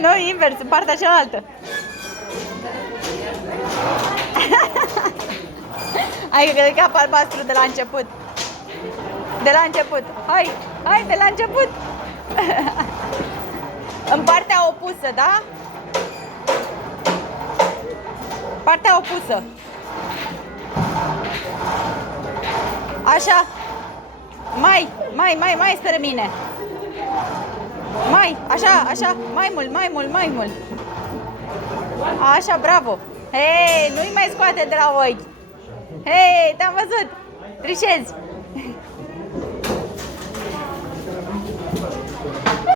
Nu, invers, în partea cealaltă. Hai că e cap albastru de la început. De la început. Hai, de la început. În partea opusă, da? Partea opusă. Așa. Mai spre mine. Așa, mai mult. Așa, bravo. Hei, nu-i mai scoate de la ochi. Hei, te-am văzut. Trișezi.